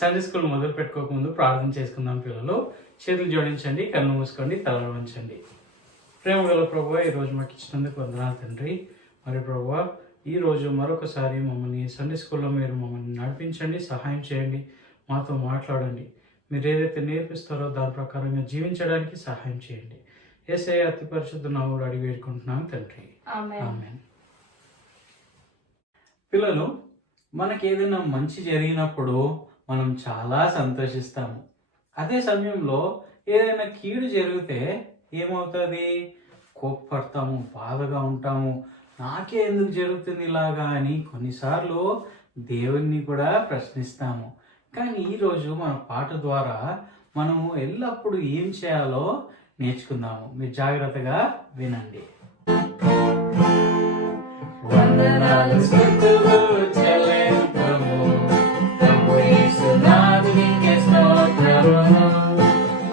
Sunday school మొదలు పెట్టుకోకముందు ప్రార్థన చేసుకుందాం. పిల్లలు చేతులు జోడించండి, కళ్ళు మూసుకోండి, తలలు వంచండి. ప్రేమ గల ప్రభువా, ఈరోజు మాకు ఇచ్చినందుకు వందనాలు తండ్రి. మరి ప్రభువా, ఈరోజు మరొకసారి మమ్మల్ని సండే స్కూల్లో మీరు మమ్మల్ని నడిపించండి, సహాయం చేయండి, మాతో మాట్లాడండి. మీరు ఏదైతే నేర్పిస్తారో దాని ప్రకారంగా జీవించడానికి సహాయం చేయండి. యేసయ్య అతి పరిశుద్ధ నామములో అడిగి వేడుకుంటున్నాం తండ్రి, ఆమేన్. పిల్లలు, మనకి ఏదైనా మంచి జరిగినప్పుడు మనం చాలా సంతోషిస్తాము. అదే సమయంలో ఏదైనా కీడు జరిగితే ఏమవుతుంది? కోప్పడతాము, బాధగా ఉంటాము. నాకే ఎందుకు జరుగుతుంది ఇలాగా అని కొన్నిసార్లు దేవుణ్ణి కూడా ప్రశ్నిస్తాము. కానీ ఈరోజు మన పాట ద్వారా మనము ఎల్లప్పుడూ ఏం చేయాలో నేర్చుకుందాము. మీరు జాగ్రత్తగా వినండి. వందనాలు స్తుతులు చెల్లింతుము, ప్రభు యేసు నాథునికే స్తోత్రము.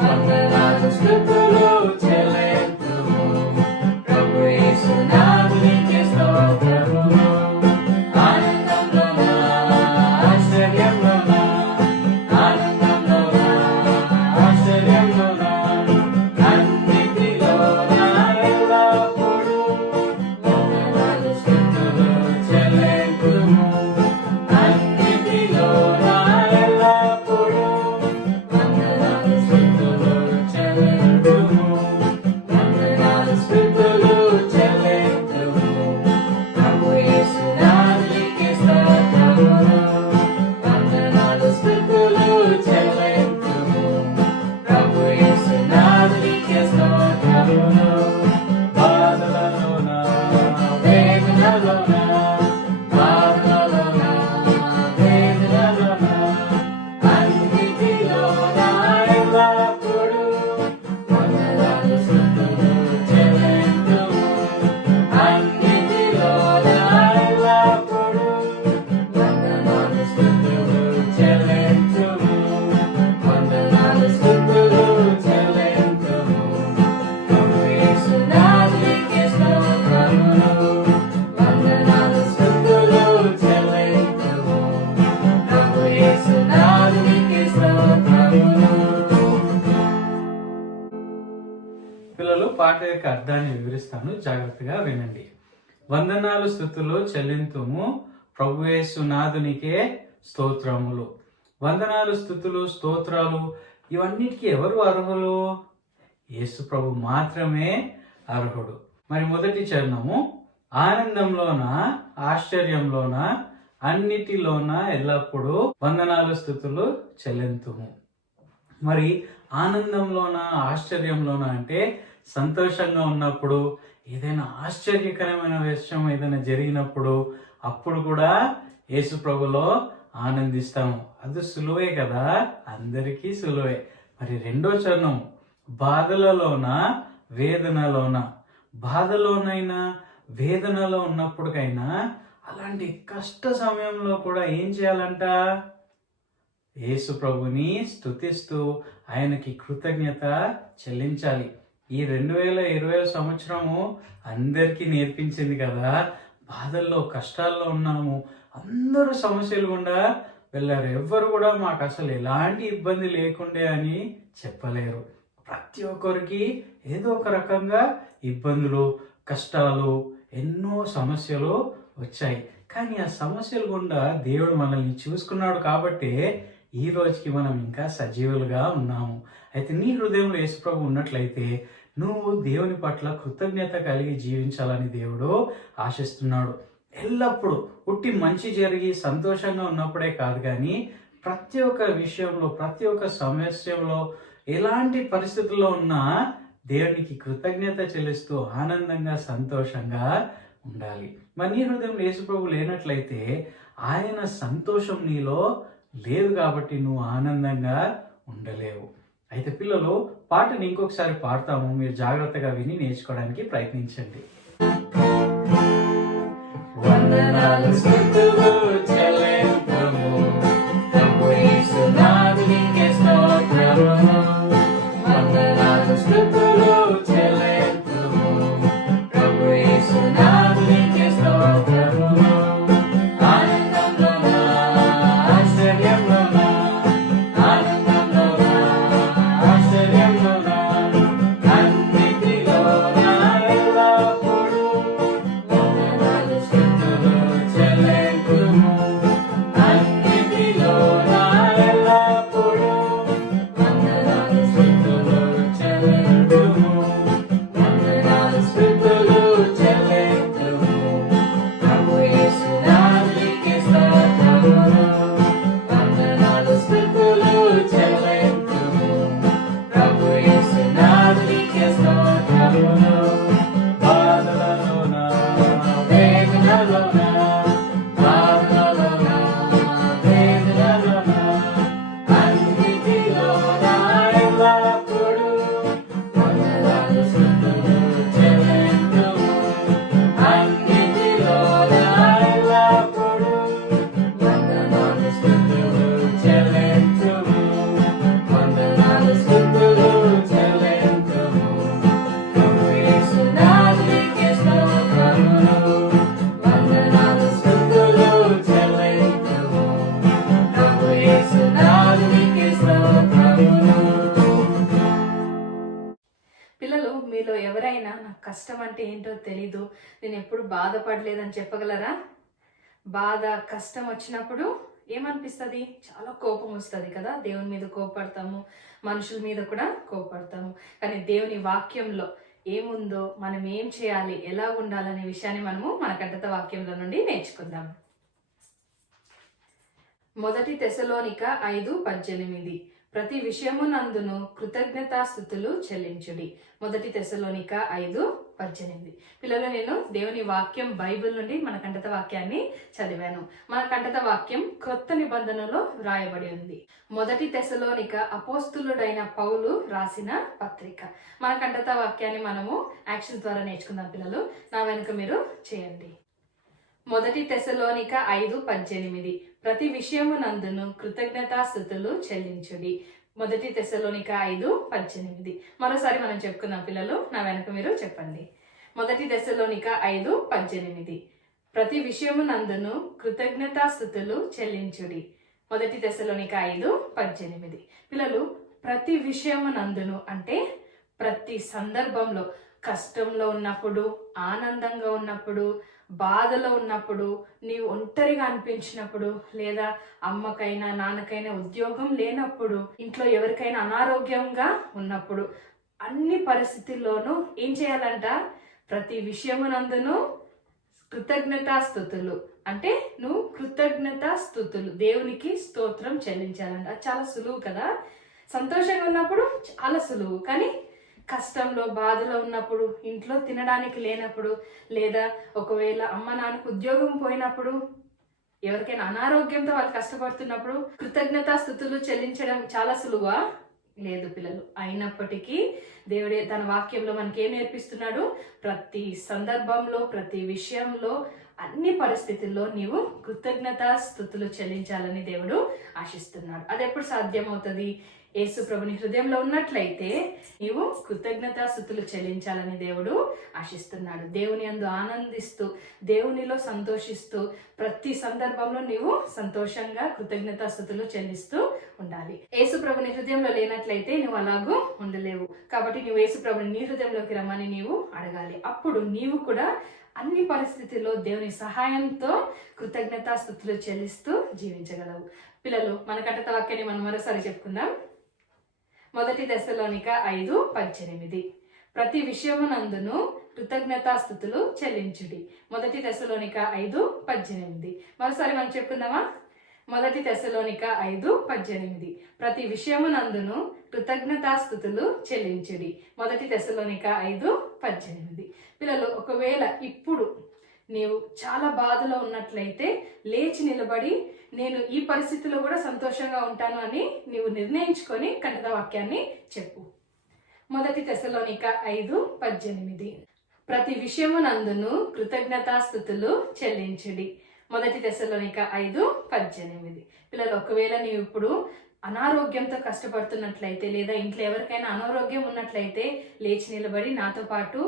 వందనాలు స్తుతులు చెల్లింతుము, ప్రభు యేసు నాథునికే స్తోత్రము. ఆనందంలోన ఆశ్చర్యంలోన, ఆనందంలోన ఆశ్చర్యంలోన, అన్నిటిలోన ఎల్లప్పుడూ వందనాలు స్తుతులు చెల్లింతుము. అన్నిటిలోన ఎల్లప్పుడూ వందనాలు స్తుతులు చెల్లింతుము. వందనాలు స్తుతులు చెల్లింతుము, ప్రభు యేసు నాథునికే స్తోత్రము. వందనాలు స్తుతులు చెల్లింతుము, ప్రభు యేసు నాథునికే స్తోత్రము. బాధలలోన వేదనలోన, బాధలలోన వేదనలోన, అన్నిటిలోన ఎల్లప్పుడూ వందనాలు స్తుతులు చెల్లింతుము. అన్నిటిలోన ఎల్లప్పుడూ వందనాలు స్తుతులు చెల్లింతుము. వందనాలు స్తుతులు చెల్లింతుము, ప్రభు యేసు నాథునికే స్తోత్రము. వందనాలు స్తుతులు చెల్లింతుము, ప్రభు యేసు నాథునికే స్తోత్రము. పిల్లలు, పాట యొక్క అర్థాన్ని వివరిస్తాను, జాగ్రత్తగా వినండి. వందనాలు స్తుతులు చెల్లింతుము, ప్రభు యేసు నాథునికే స్తోత్రములు. వందనాలు స్తుతులు స్తోత్రాలు ఇవన్నిటికీ ఎవరు అర్హులు? యేసు ప్రభు మాత్రమే అర్హుడు. మరి మొదటి చరణము, ఆనందంలోన ఆశ్చర్యంలోన అన్నిటిలోన ఎల్లప్పుడూ వందనాలు స్తుతులు చెల్లింతుము. మరి ఆనందంలోన ఆశ్చర్యంలోన అంటే సంతోషంగా ఉన్నప్పుడు, ఏదైనా ఆశ్చర్యకరమైన విషయం ఏదైనా జరిగినప్పుడు అప్పుడు కూడా యేసు ప్రభులో ఆనందిస్తాము. అది సులువే కదా, అందరికీ సులువే. మరి రెండో చరణం, బాధలలోన వేదనలోన. బాధలోనైనా వేదనలో ఉన్నప్పటికైనా అలాంటి కష్ట సమయంలో కూడా ఏం చేయాలంట? యేసు ప్రభుని స్తుతిస్తూ ఆయనకి కృతజ్ఞత చెల్లించాలి. ఈ 2020 సంవత్సరము అందరికీ నేర్పించింది కదా. బాధల్లో కష్టాల్లో ఉన్నాము, అందరూ సమస్యలు గుండా వెళ్ళారు. ఎవ్వరు కూడా మాకు అసలు ఎలాంటి ఇబ్బంది లేకుండే అని చెప్పలేరు. ప్రతి ఒక్కరికి ఏదో ఒక రకంగా ఇబ్బందులు, కష్టాలు, ఎన్నో సమస్యలు వచ్చాయి. కానీ ఆ సమస్యలు గుండా దేవుడు మనల్ని చూసుకున్నాడు కాబట్టి ఈ రోజుకి మనం ఇంకా సజీవులుగా ఉన్నాము. అయితే నీ హృదయంలో యేసుప్రభు ఉన్నట్లయితే నువ్వు దేవుని పట్ల కృతజ్ఞత కలిగి జీవించాలని దేవుడు ఆశిస్తున్నాడు. ఎల్లప్పుడూ ఉట్టి మంచి జరిగి సంతోషంగా ఉన్నప్పుడే కాదు, కానీ ప్రతి ఒక్క విషయంలో, ప్రతి ఒక్క సమస్యలో, ఎలాంటి పరిస్థితుల్లో ఉన్నా దేవునికి కృతజ్ఞత చెల్లిస్తూ ఆనందంగా సంతోషంగా ఉండాలి. మరి నీ హృదయంలో యేసుప్రభు లేనట్లయితే ఆయన సంతోషం నీలో లేదు కాబట్టి నువ్వు ఆనందంగా ఉండలేవు. అయితే పిల్లలు, పాటని ఇంకొకసారి పాడతాము, మీరు జాగ్రత్తగా విని నేర్చుకోవడానికి ప్రయత్నించండి. వందనాలు స్తుతులు చెల్లింతుము, ప్రభు యేసు నాథునికే స్తోత్రము. వందనాలు స్తుతులు చెల్లింతుము, ప్రభు యేసు నాథునికే స్తోత్రము. ఆనందంలోన ఆశ్చర్యంలోన నాకు కష్టం అంటే ఏంటో తెలీదు, నేను ఎప్పుడు బాధపడలేదని చెప్పగలరా? బాధ కష్టం వచ్చినప్పుడు ఏమనిపిస్తుంది? చాలా కోపం వస్తుంది కదా. దేవుని మీద కోపడతాము, మనుషుల మీద కూడా కోపడతాము. కానీ దేవుని వాక్యంలో ఏముందో, మనం ఏం చేయాలి, ఎలా ఉండాలనే విషయాన్ని మనము మన కట్టత వాక్యంలో నుండి నేర్చుకుందాం. 1 తెస్సలోనిక 5:18 ప్రతి విషయమునందును కృతజ్ఞతాస్తుతులు చెల్లించుడి. 1 తెస్సలోనిక 5:18. పిల్లలు, నేను దేవుని వాక్యం బైబిల్ నుండి మన కంఠత వాక్యాన్ని చదివాను. మన కంఠత వాక్యం క్రొత్త నిబంధనలో వ్రాయబడి ఉంది. 1 తెస్సలోనిక అపోస్తులుడైన పౌలు రాసిన పత్రిక. మన కంఠత వాక్యాన్ని మనము యాక్షన్ ద్వారా నేర్చుకుందాం. పిల్లలు, నా వెనుక మీరు చేయండి. 1 తెస్సలోనిక 5:18 ప్రతి విషయమునందును కృతజ్ఞతాస్తుతులు చెల్లించుడి. 1 తెస్సలోనిక 5:18. మరోసారి మనం చెప్పుకుందాం పిల్లలు, నా వెనక మీరు చెప్పండి. 1 తెస్సలోనిక 5:18 ప్రతి విషయమునందును కృతజ్ఞతాస్తుతులు చెల్లించుడి. 1 తెస్సలోనిక 5:18. పిల్లలు, ప్రతి విషయమునందును అంటే ప్రతి సందర్భంలో, కష్టంలో ఉన్నప్పుడు, ఆనందంగా ఉన్నప్పుడు, బాధలో ఉన్నప్పుడు, నీవు ఒంటరిగా అనిపించినప్పుడు, లేదా అమ్మకైనా నాన్నకైనా ఉద్యోగం లేనప్పుడు, ఇంట్లో ఎవరికైనా అనారోగ్యంగా ఉన్నప్పుడు, అన్ని పరిస్థితుల్లోనూ ఏం చేయాలంట? ప్రతి విషయమునందును కృతజ్ఞతాస్తుతులు అంటే నువ్వు కృతజ్ఞతాస్తుతులు, దేవునికి స్తోత్రం చెల్లించాలంట. అది చాలా సులువు కదా. సంతోషంగా ఉన్నప్పుడు చాలా సులువు, కానీ కష్టంలో, బాధలో ఉన్నప్పుడు, ఇంట్లో తినడానికి లేనప్పుడు, లేదా ఒకవేళ అమ్మ నాన్నకు ఉద్యోగం పోయినప్పుడు, ఎవరికైనా అనారోగ్యంతో వాళ్ళు కష్టపడుతున్నప్పుడు కృతజ్ఞతాస్తుతులు చెల్లించడం చాలా సులువా? లేదు పిల్లలు. అయినప్పటికీ దేవుడే తన వాక్యంలో మనకి ఏం నేర్పిస్తున్నాడు? ప్రతి సందర్భంలో, ప్రతి విషయంలో, అన్ని పరిస్థితుల్లో నీవు కృతజ్ఞతాస్తుతులు చెల్లించాలని దేవుడు ఆశిస్తున్నాడు. అది ఎప్పుడు సాధ్యమవుతుంది? యేసు ప్రభుని హృదయంలో ఉన్నట్లయితే నీవు కృతజ్ఞతాస్తుతులు చెల్లించాలని దేవుడు ఆశిస్తున్నాడు. దేవుని యందు ఆనందిస్తూ, దేవునిలో సంతోషిస్తూ, ప్రతి సందర్భంలో నీవు సంతోషంగా కృతజ్ఞతాస్తుతులు చెల్లిస్తూ ఉండాలి. యేసు ప్రభుని హృదయంలో లేనట్లయితే నువ్వు అలాగూ ఉండలేవు. కాబట్టి నువ్వు యేసు ప్రభుని నీ హృదయంలోకి రమ్మని నీవు అడగాలి. అప్పుడు నీవు కూడా అన్ని పరిస్థితుల్లో దేవుని సహాయంతో కృతజ్ఞతాస్తుతులు చెల్లిస్తూ జీవించగలవు. పిల్లలు, మన కట్టత వాక్యాన్ని మనం మరోసారి చెప్పుకుందాం. 1 తెస్సలోనిక 5:18 ప్రతి విషయమునందును కృతజ్ఞతాస్తుతులు చెల్లించుడి. 1 తెస్సలోనిక 5:18. మరోసారి మనం చెప్పుకుందామా? 1 తెస్సలోనిక 5:18 ప్రతి విషయమునందును కృతజ్ఞతాస్తుతులు చెల్లించుడి. 1 తెస్సలోనిక 5:18. పిల్లలు, ఒకవేళ ఇప్పుడు నీవు చాలా బాధలో ఉన్నట్లయితే లేచి నిలబడి, నేను ఈ పరిస్థితిలో కూడా సంతోషంగా ఉంటాను అని నీవు నిర్ణయించుకొని కంఠత వాక్యాన్ని చెప్పు. 1 తెస్సలోనిక 5:18 ప్రతి విషయమునందును కృతజ్ఞతాస్తుతులు చెల్లించుడి. 1 తెస్సలోనిక 5:18. పిల్లలు, ఒకవేళ నీవు ఇప్పుడు అనారోగ్యంతో కష్టపడుతున్నట్లయితే, లేదా ఇంట్లో ఎవరికైనా అనారోగ్యం ఉన్నట్లయితే లేచి నిలబడి నాతో పాటు,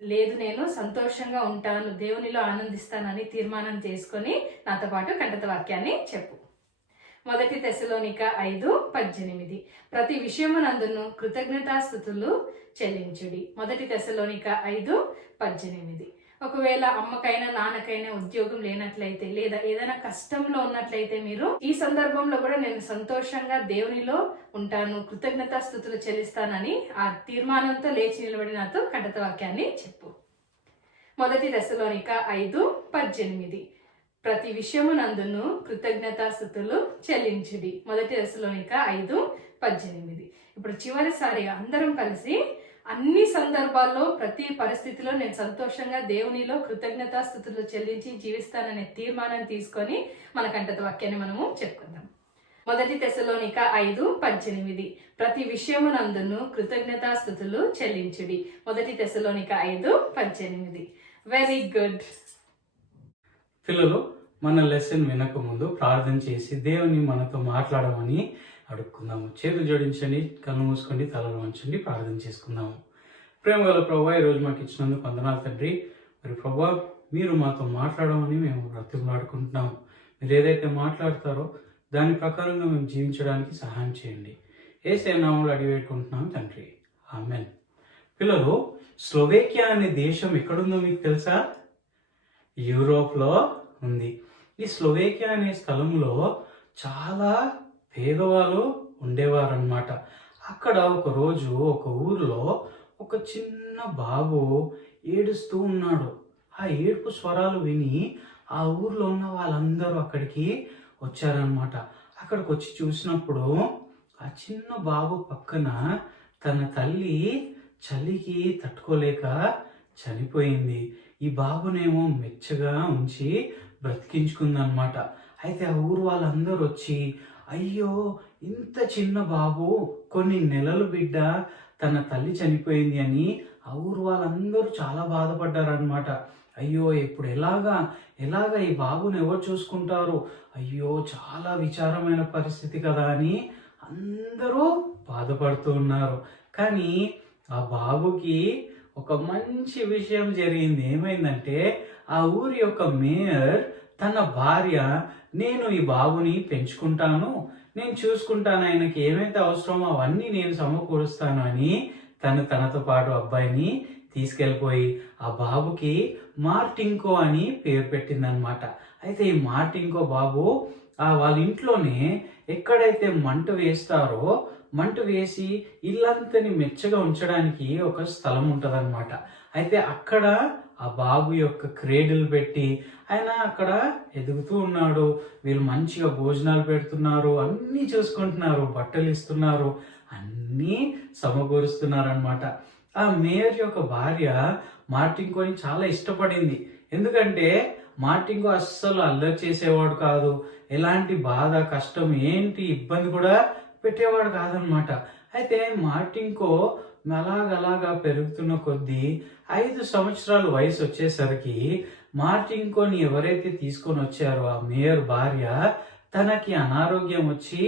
లేదు నేను సంతోషంగా ఉంటాను, దేవునిలో ఆనందిస్తానని తీర్మానం చేసుకొని నాతో పాటు కంఠత వాక్యాన్ని చెప్పు. 1 తెస్సలోనిక 5:18 ప్రతి విషయమునందును కృతజ్ఞతాస్తుతులు చెల్లించుడి. 1 తెస్సలోనిక 5:18. ఒకవేళ అమ్మకైనా నాన్నకైనా ఉద్యోగం లేనట్లయితే, లేదా ఏదైనా కష్టంలో ఉన్నట్లయితే, మీరు ఈ సందర్భంలో కూడా నేను సంతోషంగా దేవునిలో ఉంటాను, కృతజ్ఞతాస్తుతులు చెల్లిస్తానని ఆ తీర్మానంతో లేచి నిలబడి నాతో కంఠత వాక్యాన్ని చెప్పు. 1 తెస్సలోనిక 5:18 ప్రతి విషయమునందును కృతజ్ఞతాస్తుతులు చెల్లించుడి. 1 తెస్సలోనిక 5:18. ఇప్పుడు చివరిసారిగా అందరం కలిసి అన్ని సందర్భాల్లో, ప్రతి పరిస్థితిలో నేను సంతోషంగా దేవునిలో కృతజ్ఞతాస్తుతులు చెల్లించి జీవిస్తాననే తీర్మానం తీసుకొని మన కంఠత వాక్యాన్ని మనము చెప్పుకుందాం. 1 తెస్సలోనిక 5:18 ప్రతి విషయమునందును కృతజ్ఞతాస్తుతులు చెల్లించుడి. 1 తెస్సలోనిక 5:18. Very good. పిల్లలు, మన లెసన్ వినక ముందు ప్రార్థన చేసి దేవుని మనతో మాట్లాడమని అడుక్కుందాము. చేతులు జోడించండి, కన్ను మూసుకోండి, తలలు వంచండి, ప్రార్థన చేసుకుందాము. ప్రేమ గల ప్రభువా, ఈరోజు మాకు ఇచ్చినందుకు వందనాలు తండ్రి. మరి ప్రభువా, మీరు మాతో మాట్లాడమని మేము బ్రతిమలాడుకుంటున్నాము. మీరు ఏదైతే మాట్లాడతారో దాని ప్రకారంగా మేము జీవించడానికి సహాయం చేయండి. యేసయ్య నామములో అడిగి పెట్టుకుంటున్నాం తండ్రి. ఆమెన్. పిల్లలు, స్లోవేకియా అనే దేశం ఎక్కడుందో మీకు తెలుసా? యూరోప్లో ఉంది. ఈ స్లోవేకియా అనే స్థలంలో చాలా పేదవాళ్ళు ఉండేవారన్నమాట. అక్కడ ఒక రోజు ఒక ఊరిలో ఒక చిన్న బాబు ఏడుస్తూ ఉన్నాడు. ఆ ఏడుపు స్వరాలు విని ఆ ఊర్లో ఉన్న వాళ్ళందరూ అక్కడికి వచ్చారనమాట. అక్కడికి వచ్చి చూసినప్పుడు ఆ చిన్న బాబు పక్కన తన తల్లి చలికి తట్టుకోలేక చనిపోయింది. ఈ బాబునేమో మెచ్చగా ఉంచి బ్రతికించుకుందనమాట. అయితే ఆ ఊరు వాళ్ళందరూ వచ్చి, అయ్యో ఇంత చిన్న బాబు, కొన్ని నెలలు బిడ్డ, తన తల్లి చనిపోయింది అని ఆ ఊరు వాళ్ళందరూ చాలా బాధపడ్డారనమాట. అయ్యో ఇప్పుడు ఎలాగా ఈ బాబుని ఎవరు చూసుకుంటారు, అయ్యో చాలా విచారమైన పరిస్థితి కదా అని అందరూ బాధపడుతూ ఉన్నారు. కానీ ఆ బాబుకి ఒక మంచి విషయం జరిగింది. ఏమైందంటే ఆ ఊరి యొక్క మేయర్ తన భార్య, నేను ఈ బాబుని పెంచుకుంటాను, నేను చూసుకుంటాను, ఆయనకి ఏమైతే అవసరమో అవన్నీ నేను సమకూరుస్తాను అని తనతో పాటు అబ్బాయిని తీసుకెళ్ళిపోయి ఆ బాబుకి మార్టింకో అని పేరు పెట్టిందనమాట. అయితే ఈ మార్టింకో బాబు వాళ్ళ ఇంట్లోనే ఎక్కడైతే మంట వేసి ఇల్లంతని మెచ్చగా ఉంచడానికి ఒక స్థలం ఉంటదన్నమాట. అయితే అక్కడ ఆ బాబు యొక్క క్రేడులు పెట్టి ఆయన అక్కడ ఎదుగుతూ ఉన్నాడు. వీళ్ళు మంచిగా భోజనాలు పెడుతున్నారు, అన్నీ చూసుకుంటున్నారు, బట్టలు ఇస్తున్నారు, అన్నీ సమకూరుస్తున్నారు అనమాట. ఆ మేయర్ యొక్క భార్య మార్టింకోని చాలా ఇష్టపడింది. ఎందుకంటే మార్టింకో అస్సలు అల్లరి చేసేవాడు కాదు, ఎలాంటి బాధ కష్టం ఏంటి ఇబ్బంది కూడా పెట్టేవాడు కాదనమాట. అయితే మార్టింకో అలాగలాగా పెరుగుతున్న కొద్దీ 5 సంవత్సరాల వయసు వచ్చేసరికి మార్టింకోని ఎవరైతే తీసుకొని వచ్చారో ఆ మేయర్ భార్య, తనకి అనారోగ్యం వచ్చి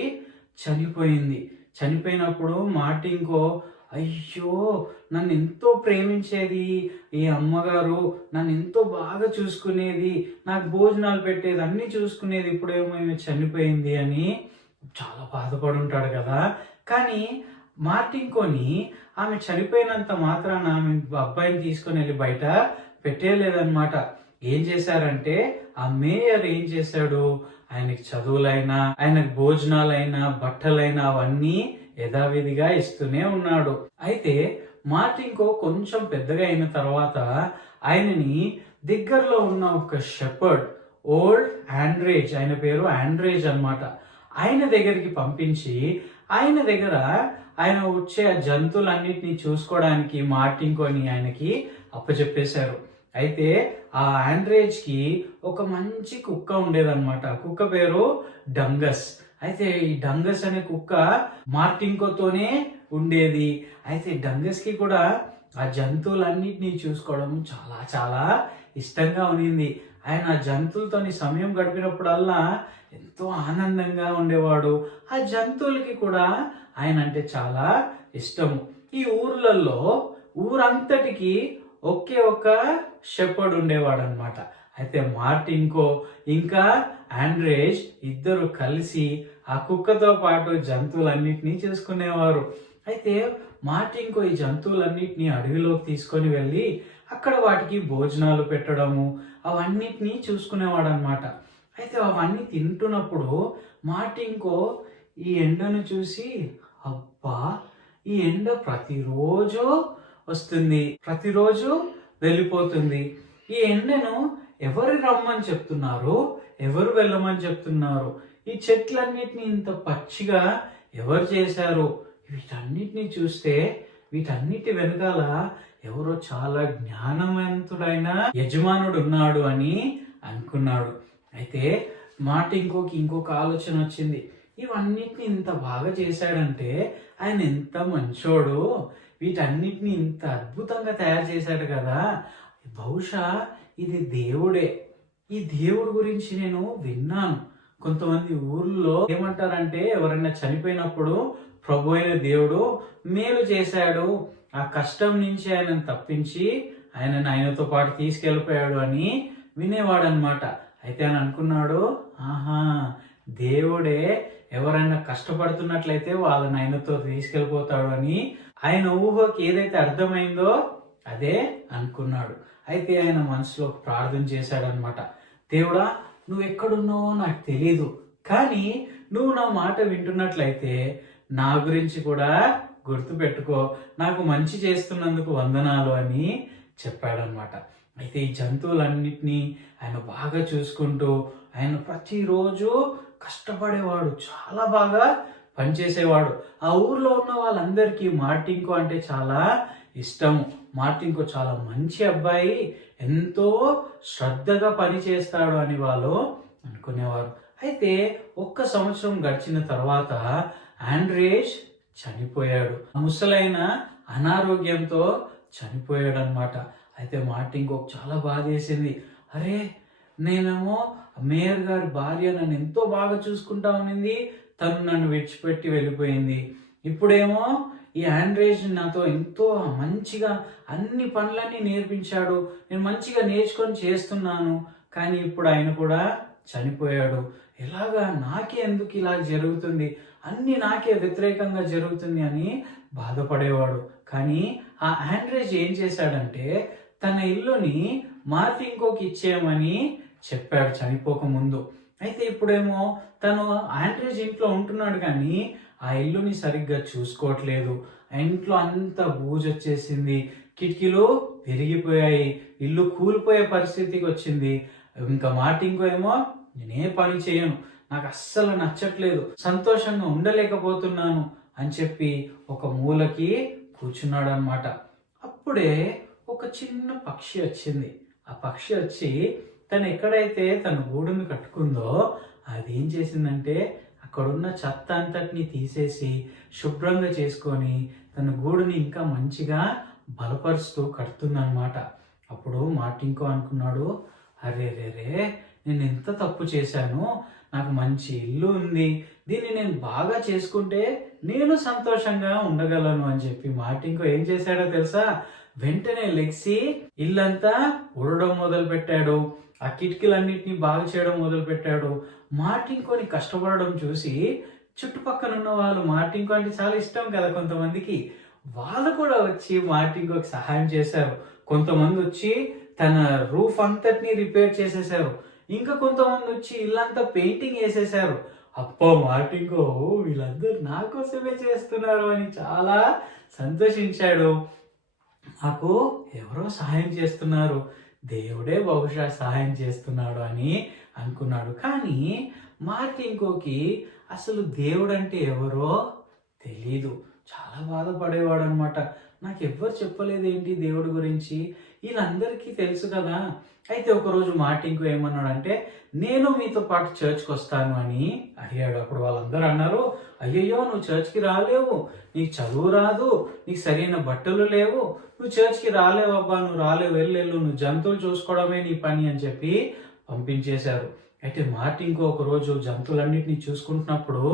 చనిపోయినప్పుడు మార్టింకో, అయ్యో నన్ను ఎంతో ప్రేమించేది ఈ అమ్మగారు, నన్ను ఎంతో బాగా చూసుకునేది, నాకు భోజనాలు పెట్టేది, అన్నీ చూసుకునేది, ఇప్పుడేమో ఈమె చనిపోయింది అని చాలా బాధపడి ఉంటాడు కదా. కానీ మార్టింకోని ఆమె చనిపోయినంత మాత్రాన ఆమె అబ్బాయిని తీసుకొని వెళ్ళి బయట పెట్టేయలేదన్నమాట. ఏం చేశారంటే ఆ మేయర్ ఏం చేశాడు, ఆయనకి చదువులైనా, ఆయనకు భోజనాలైనా, బట్టలైనా అవన్నీ యథావిధిగా ఇస్తూనే ఉన్నాడు. అయితే మార్టింకో కొంచెం పెద్దగా అయిన తర్వాత ఆయనని దగ్గరలో ఉన్న ఒక షెపర్డ్, ఓల్డ్ ఆండ్రేజ్, ఆయన పేరు ఆండ్రేజ్ అన్నమాట, ఆయన దగ్గరికి పంపించి ఆయన వచ్చే జంతువులన్నిటిని చూసుకోవడానికి మార్టింకోని ఆయనకి అప్పచెప్పేశారు. అయితే ఆ ఆండ్రేజ్ కి ఒక మంచి కుక్క ఉండేదన్నమాట. కుక్క పేరు డంగస్. అయితే ఈ డంగస్ అనే కుక్క మార్టింకోతోనే ఉండేది. అయితే డంగస్ కి కూడా ఆ జంతువులన్నిటినీ చూసుకోవడం చాలా చాలా ఇష్టంగా ఉన్నింది. ఆయన ఆ జంతువులతోని సమయం గడిపినప్పుడల్లా ఎంతో ఆనందంగా ఉండేవాడు. ఆ జంతువులకి కూడా ఆయన అంటే చాలా ఇష్టము. ఈ ఊరంతటికి ఒకే ఒక షెపర్డ్ ఉండేవాడు అనమాట. అయితే మార్టింకో ఇంకా ఆండ్రేజ్ ఇద్దరు కలిసి ఆ కుక్కతో పాటు జంతువులన్నిటినీ చూసుకునేవారు. అయితే మార్టింకో ఈ జంతువులన్నిటినీ అడవిలోకి తీసుకొని వెళ్ళి అక్కడ వాటికి భోజనాలు పెట్టడము అవన్నిటినీ చూసుకునేవాడు అనమాట. అయితే అవన్నీ తింటున్నప్పుడు మార్టింకో ఈ ఎండను చూసి, అబ్బా ఈ ఎండ ప్రతిరోజు వస్తుంది, ప్రతిరోజు వెళ్ళిపోతుంది, ఈ ఎండను ఎవరు రమ్మని చెప్తున్నారు, ఎవరు వెళ్ళమని చెప్తున్నారు, ఈ చెట్లన్నిటిని ఇంత పచ్చిగా ఎవరు చేశారు, వీటన్నిటిని చూస్తే వీటన్నిటి వెనకాల ఎవరో చాలా జ్ఞానవంతుడైన యజమానుడు ఉన్నాడు అని అనుకున్నాడు. అయితే మార్టింకోకి ఇంకొక ఆలోచన వచ్చింది. ఇవన్నిటిని ఇంత బాగా చేశాడంటే ఆయన ఎంత మంచోడు, వీటన్నిటిని ఇంత అద్భుతంగా తయారు చేశాడు కదా, బహుశా ఇది దేవుడే. ఈ దేవుడి గురించి నేను విన్నాను. కొంతమంది ఊర్లో ఏమంటారంటే ఎవరైనా చనిపోయినప్పుడు ప్రభు అయిన దేవుడు మేలు చేశాడు, ఆ కష్టం నుంచి ఆయనను తప్పించి ఆయనతో పాటు తీసుకెళ్ళిపోయాడు అని వినేవాడు అనమాట. అయితే ఆయన అనుకున్నాడు, ఆహా దేవుడే ఎవరైనా కష్టపడుతున్నట్లయితే వాళ్ళని ఆయనతో తీసుకెళ్ళిపోతాడు అని ఆయన ఊహకి ఏదైతే అర్థమైందో అదే అనుకున్నాడు. అయితే ఆయన మనసులో ఒక ప్రార్థన చేశాడనమాట. దేవుడా, నువ్వు ఎక్కడున్నావో నాకు తెలీదు, కానీ నువ్వు నా మాట వింటున్నట్లయితే నా గురించి కూడా గుర్తు పెట్టుకో, నాకు మంచి చేస్తున్నందుకు వందనాలు అని చెప్పాడనమాట. అయితే ఈ జంతువులన్నిటినీ ఆయన బాగా చూసుకుంటూ ఆయన ప్రతిరోజు కష్టపడేవాడు, చాలా బాగా పనిచేసేవాడు. ఆ ఊర్లో ఉన్న వాళ్ళందరికీ మార్టింకో అంటే చాలా ఇష్టము. మార్టింకో చాలా మంచి అబ్బాయి, ఎంతో శ్రద్ధగా పని చేస్తాడు అని వాళ్ళు అనుకునేవారు. అయితే 1 సంవత్సరం గడిచిన తర్వాత ఆండ్రేజ్ చనిపోయాడు. ముసలైన అనారోగ్యంతో చనిపోయాడు అనమాట. అయితే మార్టింకో చాలా బాధేసింది. అరే, నేనేమో మేయర్ గారి భార్య నన్ను ఎంతో బాగా చూసుకుంటా ఉన్నింది, తను నన్ను విడిచిపెట్టి వెళ్ళిపోయింది. ఇప్పుడేమో ఈ ఆండ్రేజ్ నాతో ఎంతో మంచిగా అన్ని పనులన్నీ నేర్పించాడు, నేను మంచిగా నేర్చుకొని చేస్తున్నాను, కానీ ఇప్పుడు ఆయన కూడా చనిపోయాడు. ఎలాగా, నాకే ఎందుకు ఇలా జరుగుతుంది, అన్ని నాకే వ్యతిరేకంగా జరుగుతుంది అని బాధపడేవాడు. కానీ ఆ ఆండ్రేజ్ ఏం చేశాడంటే తన ఇల్లుని మార్టింకోకి ఇచ్చేయమని చెప్పాడు చనిపోక ముందు. అయితే ఇప్పుడేమో తను ఆండ్రేజ్ ఇంట్లో ఉంటున్నాడు, కానీ ఆ ఇల్లుని సరిగ్గా చూసుకోవట్లేదు. ఆ ఇంట్లో అంతా బూజొచ్చేసింది, కిటికీలు విరిగిపోయాయి, ఇల్లు కూలిపోయే పరిస్థితికి వచ్చింది. ఇంకా మార్టింకో ఏమో నేనే పని చేయను, నాకు అస్సలు నచ్చట్లేదు, సంతోషంగా ఉండలేకపోతున్నాను అని చెప్పి ఒక మూలకి కూర్చున్నాడు అనమాట. అప్పుడే ఒక చిన్న పక్షి వచ్చింది. ఆ పక్షి వచ్చి తను ఎక్కడైతే తన గూడుని కట్టుకుందో అది ఏం చేసిందంటే అక్కడున్న చెత్త అంతటిని తీసేసి శుభ్రంగా చేసుకొని తన గూడుని ఇంకా మంచిగా బలపరుస్తూ కడుతుందన్నమాట. అప్పుడు మార్టింకో అనుకున్నాడు, అరే రే రే, నేను ఎంత తప్పు చేశాను, నాకు మంచి ఇల్లు ఉంది, దీన్ని నేను బాగా చేసుకుంటే నేను సంతోషంగా ఉండగలను అని చెప్పి మార్టింకో ఏం చేశాడో తెలుసా, వెంటనే లెగ్సి ఇల్లంతా ఊడడం మొదలు పెట్టాడు, ఆ కిటికీలన్నింటినీ బాగు చేయడం మొదలు పెట్టాడు. మార్టింకోని కష్టపడడం చూసి చుట్టుపక్కల ఉన్న వాళ్ళు, మార్టింకో అంటే చాలా ఇష్టం కదా కొంతమందికి, వాళ్ళు కూడా వచ్చి మార్టింకోకి సహాయం చేశారు. కొంతమంది వచ్చి తన రూఫ్ అంతటినీ రిపేర్ చేసేసారు, ఇంకా కొంతమంది వచ్చి ఇల్లంతా పెయింటింగ్ వేసేసారు. అప్పో, మార్టింకో వీళ్ళందరూ నా కోసమే చేస్తున్నారు అని చాలా సంతోషించాడు. నాకు ఎవరో సహాయం చేస్తున్నారు, దేవుడే బహుశా సహాయం చేస్తున్నాడు అని అనుకున్నాడు. కానీ మార్టింకోకి అసలు దేవుడు అంటే ఎవరో తెలీదు, చాలా బాధపడేవాడు అనమాట. నాకు ఎవ్వరు చెప్పలేదేంటి దేవుడి గురించి, వీళ్ళందరికీ తెలుసు కదా. అయితే ఒకరోజు మార్టింకో ఏమన్నాడంటే, నేను మీతో పాటు చర్చ్కి వస్తాను అని అడిగాడు. అప్పుడు వాళ్ళందరూ అన్నారు, అయ్యయ్యో, నువ్వు చర్చ్కి రాలేవు, నీకు చదువు రాదు, నీకు సరైన బట్టలు లేవు, నువ్వు చర్చ్కి రాలేవు అబ్బా, నువ్వు రాలేవు, వెళ్ళు, నువ్వు జంతువులు చూసుకోవడమే నీ పని అని చెప్పి పంపించేశారు. అయితే మార్టింకో ఒకరోజు జంతువులన్నింటినీ చూసుకుంటున్నప్పుడు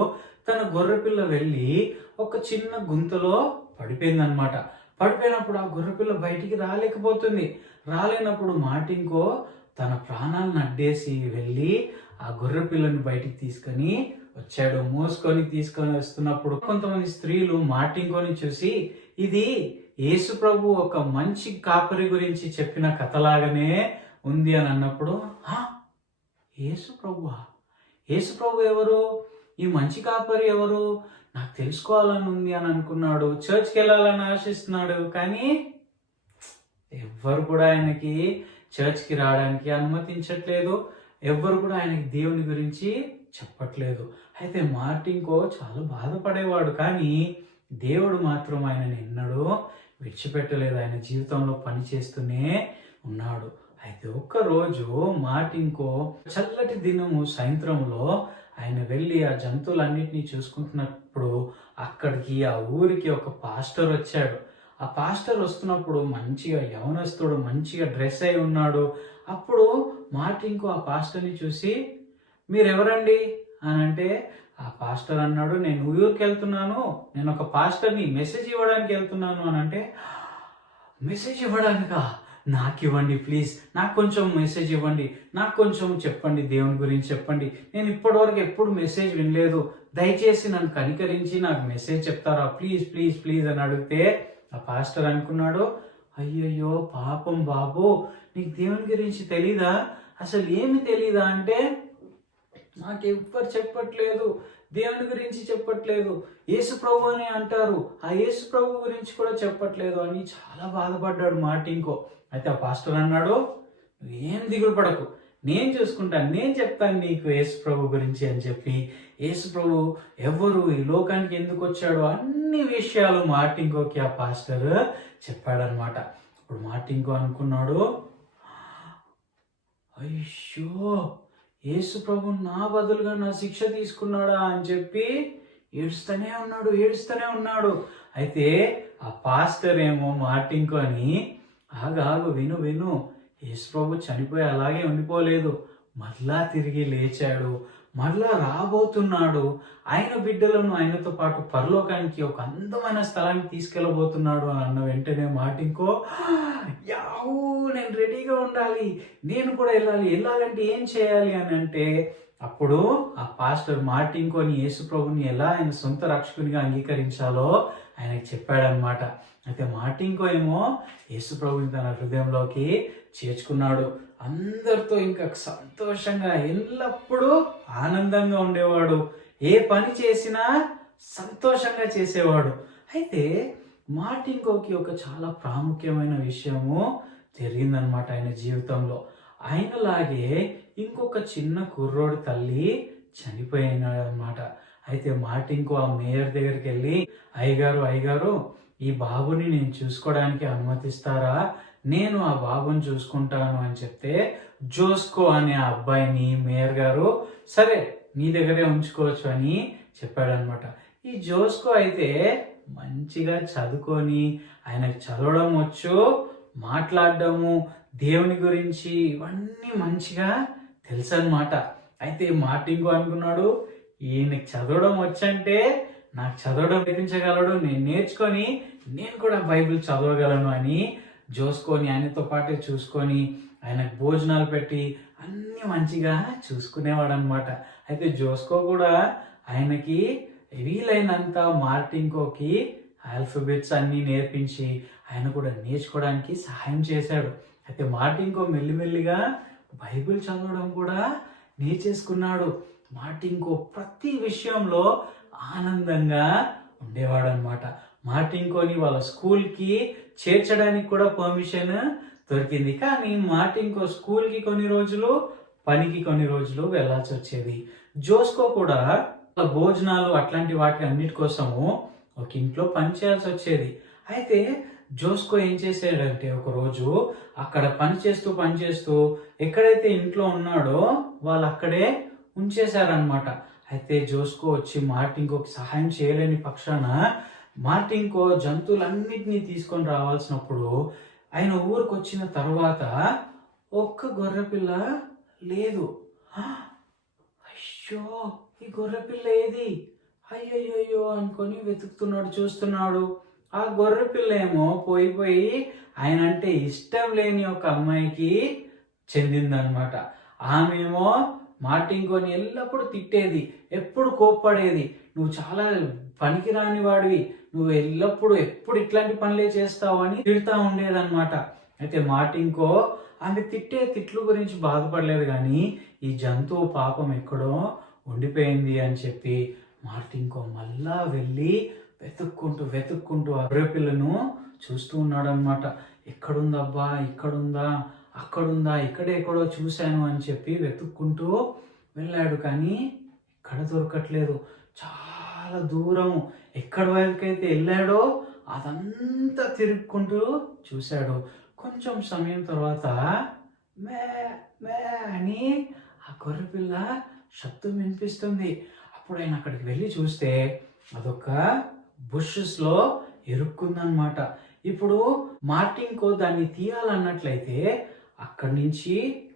తన గొర్రెపిల్ల వెళ్ళి ఒక చిన్న గుంతలో పడిపోయిందనమాట. పడిపోయినప్పుడు ఆ గొర్రెపిల్ల బయటికి రాలేనప్పుడు మార్టింకో తన ప్రాణాలను అడ్డేసి వెళ్ళి ఆ గొర్రెపిల్లని బయటికి తీసుకొని వచ్చాడు. తీసుకొని వస్తున్నప్పుడు కొంతమంది స్త్రీలు మార్టింకోని చూసి, ఇది యేసు ప్రభు ఒక మంచి కాపరి గురించి చెప్పిన కథలాగానే ఉంది అని అన్నప్పుడు, యేసు ప్రభు ఎవరు, ఈ మంచి కాపరి ఎవరు, నాకు తెలుసుకోవాలని ఉంది అని అనుకున్నాడు. చర్చ్కి వెళ్ళాలని ఆశిస్తున్నాడు, కానీ ఎవ్వరు కూడా ఆయనకి చర్చ్కి రావడానికి అనుమతించట్లేదు, ఎవ్వరు కూడా ఆయనకి దేవుని గురించి చెప్పట్లేదు. అయితే మార్టింకో చాలా బాధపడేవాడు, కానీ దేవుడు మాత్రం ఆయనని ఎన్నడూ విడిచిపెట్టలేదు, ఆయన జీవితంలో పని చేస్తూనే ఉన్నాడు. అయితే ఒక్కరోజు మార్టింకో చల్లటి దినము సాయంత్రంలో ఆయన వెళ్ళి ఆ జంతువులన్నింటినీ చూసుకుంటున్నప్పుడు అక్కడికి ఆ ఊరికి ఒక పాస్టర్ వచ్చాడు. ఆ పాస్టర్ వస్తున్నప్పుడు మంచిగా యవనస్తుడు, మంచిగా డ్రెస్ అయి ఉన్నాడు. అప్పుడు మార్టింకో ఆ పాస్టర్ని చూసి, మీరెవరండి అని అంటే, ఆ పాస్టర్ అన్నాడు, నేను ఊరికి వెళ్తున్నాను, నేను ఒక పాస్టర్ని మెసేజ్ ఇవ్వడానికి వెళ్తున్నాను అని అంటే, మెసేజ్ ఇవ్వడానికా, నాకు ఇవ్వండి ప్లీజ్, నాకు కొంచెం మెసేజ్ ఇవ్వండి, నాకు కొంచెం చెప్పండి, దేవుని గురించి చెప్పండి, నేను ఇప్పటివరకు ఎప్పుడు మెసేజ్ వినలేదు, దయచేసి నన్ను కనికరించి నాకు మెసేజ్ చెప్తారా ప్లీజ్ ప్లీజ్ ప్లీజ్ అని అడిగితే ఆ పాస్టర్ అనుకున్నాడు, అయ్యయ్యో పాపం బాబు, నీకు దేవుని గురించి తెలీదా, అసలు ఏమి తెలీదా అంటే నాకెవ్వరు చెప్పట్లేదు, దేవుని గురించి చెప్పట్లేదు, యేసు ప్రభు అని అంటారు, ఆ యేసు ప్రభు గురించి కూడా చెప్పట్లేదు అని చాలా బాధపడ్డాడు మార్టిన్కో. అయితే ఆ పాస్టర్ అన్నాడు, ఏం దిగులు పడకు, నేను చూసుకుంటాను, నేను చెప్తాను నీకు యేసు ప్రభు గురించి అని చెప్పి యేసు ప్రభు ఎవరు, ఈ లోకానికి ఎందుకు వచ్చాడో అన్ని విషయాలు మార్టిన్కోకి ఆ పాస్టర్ చెప్పాడనమాట. ఇప్పుడు మార్టిన్కో అనుకున్నాడు, అయ్యో యేసు ప్రభు నా బదులుగా నా శిక్ష తీసుకున్నాడా అని చెప్పి ఏడుస్తూనే ఉన్నాడు. అయితే ఆ పాస్టర్ ఏమో మార్టిన్కో అని, ఆగాగు విను విను, యేసు ప్రభు చనిపోయి అలాగే ఉండిపోలేదు, మళ్ళా తిరిగి లేచాడు, మళ్ళా రాబోతున్నాడు, ఆయన బిడ్డలను ఆయనతో పాటు పరలోకానికి ఒక అందమైన స్థలానికి తీసుకెళ్ళబోతున్నాడు అని అన్న వెంటనే మార్టిన్కో, యాహూ నేను రెడీగా ఉండాలి, నేను కూడా వెళ్ళాలంటే ఏం చేయాలి అని అంటే అప్పుడు ఆ పాస్టర్ మార్టిన్కోని యేసు ప్రభుని ఎలా ఆయన సొంత రక్షకునిగా అంగీకరించాలో ఆయనకి చెప్పాడనమాట. అయితే మార్టిన్కో ఏమో యేసు ప్రభుని తన హృదయంలోకి చేర్చుకున్నాడు. అందరితో ఇంకా సంతోషంగా ఎల్లప్పుడూ ఆనందంగా ఉండేవాడు, ఏ పని చేసినా సంతోషంగా చేసేవాడు. అయితే మార్టిన్కోకి ఒక చాలా ప్రాముఖ్యమైన విషయము జరిగిందనమాట ఆయన జీవితంలో. ఆయనలాగే ఇంకొక చిన్న కుర్రోడి తల్లి చనిపోయినాడనమాట. అయితే మార్టిన్కో ఆ మేయర్ దగ్గరికి వెళ్ళి, అయ్యగారు ఈ బాబుని నేను చూసుకోవడానికి అనుమతిస్తారా, నేను ఆ బాబుని చూసుకుంటాను అని చెప్తే జోస్కో అనే ఆ అబ్బాయిని మేయర్ గారు సరే నీ దగ్గరే ఉంచుకోవచ్చు అని చెప్పాడనమాట. ఈ జోస్కో అయితే మంచిగా చదువుకొని ఆయనకు చదవడం వచ్చు, మాట్లాడడము, దేవుని గురించి ఇవన్నీ మంచిగా తెలుసు అనమాట. అయితే మార్టిన్కో అనుకున్నాడు, ఈయనకి చదవడం వచ్చంటే నాకు చదవడం నేర్పించగలడు, నేను నేర్చుకొని నేను కూడా బైబిల్ చదవగలను అని జోస్కోని ఆయనతో పాటే చూసుకొని ఆయనకు భోజనాలు పెట్టి అన్ని మంచిగా చూసుకునేవాడు అనమాట. అయితే జోస్కో కూడా ఆయనకి వీలైనంత మార్టిన్కోకి ఆల్ఫబెట్స్ అన్ని నేర్పించి ఆయన కూడా నేర్చుకోవడానికి సహాయం చేశాడు. అయితే మార్టిన్కో మెల్లిమెల్లిగా బైబిల్ చదవడం కూడా నేర్చేసుకున్నాడు. మార్టిన్కో ప్రతి విషయంలో ఆనందంగా ఉండేవాడు అనమాట. మార్టిన్కోని వాళ్ళ స్కూల్కి చేర్చడానికి కూడా పర్మిషన్ దొరికింది. కానీ మార్టిన్కో స్కూల్కి కొన్ని రోజులు, పనికి కొన్ని రోజులు వెళ్ళాల్సి వచ్చేది. జోస్కో కూడా భోజనాలు అట్లాంటి వాటి అన్నిటి కోసము ఒక ఇంట్లో పని చేయాల్సి వచ్చేది. అయితే జోస్కో ఏం చేసాడంటే ఒకరోజు అక్కడ పని చేస్తూ ఎక్కడైతే ఇంట్లో ఉన్నాడో వాళ్ళు అక్కడే ఉంచేశారనమాట. అయితే జోస్కో వచ్చి మార్టిన్కోకి సహాయం చేయలేని పక్షాన మార్టిన్కో జంతువులన్నిటినీ తీసుకొని రావాల్సినప్పుడు ఆయన ఊరికి వచ్చిన తర్వాత ఒక్క గొర్రెపిల్ల లేదు. అయ్యో ఈ గొర్రెపిల్ల ఏది, అయ్యయ్యో అనుకొని చూస్తున్నాడు. ఆ గొర్రెపిల్ల ఏమో పోయి ఆయన అంటే ఇష్టం లేని ఒక అమ్మాయికి చెందిందనమాట. ఆమెమో మార్టిన్కోని ఎల్లప్పుడూ తిట్టేది, ఎప్పుడు కోప్పడేది, నువ్వు చాలా పనికిరాని వాడివి, నువ్వు ఎప్పుడు ఇట్లాంటి పనులే చేస్తావు అని తిడతా ఉండేదన్నమాట. అయితే మార్టిన్కో ఆమె తిట్టే తిట్లు గురించి బాధపడలేదు, కానీ ఈ జంతువు పాపం ఎక్కడో ఉండిపోయింది అని చెప్పి మార్టిన్కో మళ్ళా వెళ్ళి వెతుక్కుంటూ ఆ గొర్రెపిల్లను చూస్తూ ఉన్నాడు అనమాట. ఎక్కడుందబ్బా, ఇక్కడుందా, అక్కడుందా, ఎక్కడో చూశాను అని చెప్పి వెతుక్కుంటూ వెళ్ళాడు. కానీ ఎక్కడ దొరకట్లేదు. చాలా దూరం ఎక్కడి వరకైతే వెళ్ళాడో అదంతా తిరుక్కుంటూ చూశాడు. కొంచెం సమయం తర్వాత మే మే అని ఆ గొర్రెపిల్ల శబ్దం వినిపిస్తుంది. అప్పుడు ఆయన అక్కడికి వెళ్ళి చూస్తే అదొక బుషెస్లో ఇరుక్కుందనమాట. ఇప్పుడు మార్టిన్కో దాన్ని తీయాలన్నట్లయితే అక్కడి నుంచి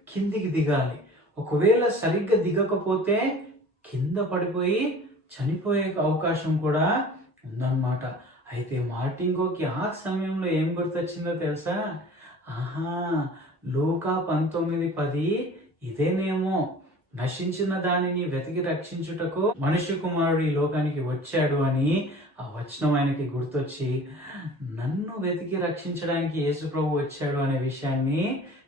కిందికి దిగాలి. ఒకవేళ సరిగ్గా దిగకపోతే కింద పడిపోయి చనిపోయే అవకాశం కూడా ఉందన్నమాట. అయితే మార్టిన్కోకి ఆ సమయంలో ఏం గుర్తొచ్చిందో తెలుసా? ఆహా, లూకా 19:10 ఇదేనేమో, నశించిన దానిని వెతికి రక్షించుటకు మనుష్య కుమారుడు ఈ లోకానికి వచ్చాడు అని ఆ వచనం ఆయనకి గుర్తొచ్చి, నన్ను వెతికి రక్షించడానికి యేసు ప్రభు వచ్చాడు అనే విషయాన్ని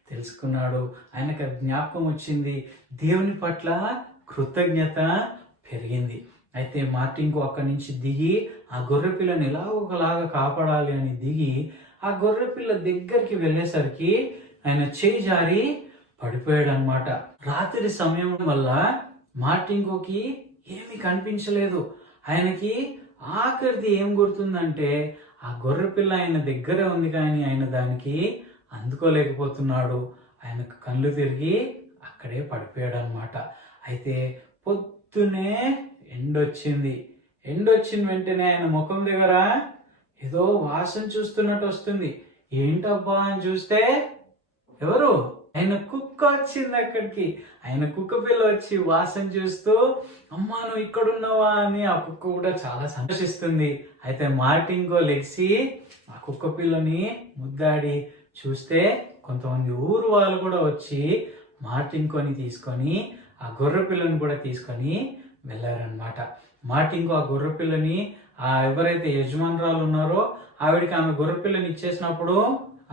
తెలుసుకున్నాడు. ఆయనకు జ్ఞాపకం వచ్చింది, దేవుని పట్ల కృతజ్ఞత పెరిగింది. అయితే మార్టిన్కు అక్కడి నుంచి దిగి ఆ గొర్రె పిల్లని ఎలా ఒకలాగా కాపాడాలి అని దిగి ఆ గొర్రె పిల్ల దగ్గరికి వెళ్ళేసరికి ఆయన చేయి జారి పడిపోయాడు అనమాట. రాత్రి సమయం వల్ల మార్టిన్కోకి ఏమీ కనిపించలేదు. ఆయనకి ఆఖరిది ఏం గుర్తుందంటే ఆ గొర్రె పిల్ల ఆయన దగ్గరే ఉంది, కానీ ఆయన దానికి అందుకోలేకపోతున్నాడు. ఆయనకు కళ్ళు తిరిగి అక్కడే పడిపోయాడు అనమాట. అయితే పొద్దునే ఎండొచ్చింది వెంటనే ఆయన ముఖం దగ్గర ఏదో వాసన చూస్తున్నట్టు వస్తుంది. ఏంటబ్బా అని చూస్తే ఎవరు, ఆయన కుక్క వచ్చింది అక్కడికి. ఆయన కుక్క పిల్ల వచ్చి వాసన చూస్తూ, అమ్మా నువ్వు ఇక్కడున్నావా అని ఆ కుక్క కూడా చాలా సంతోషిస్తుంది. అయితే మార్టిన్కో లెగ్సి ఆ కుక్క పిల్లని ముద్దాడి చూస్తే కొంతమంది ఊరు వాళ్ళు కూడా వచ్చి మార్టిన్కోని తీసుకొని ఆ గొర్రె పిల్లని కూడా తీసుకొని వెళ్ళారనమాట. మార్టిన్కో ఆ గొర్రె పిల్లని ఎవరైతే యజమానురాలు ఉన్నారో ఆవిడికి ఆమె గొర్రె పిల్లని ఇచ్చేసినప్పుడు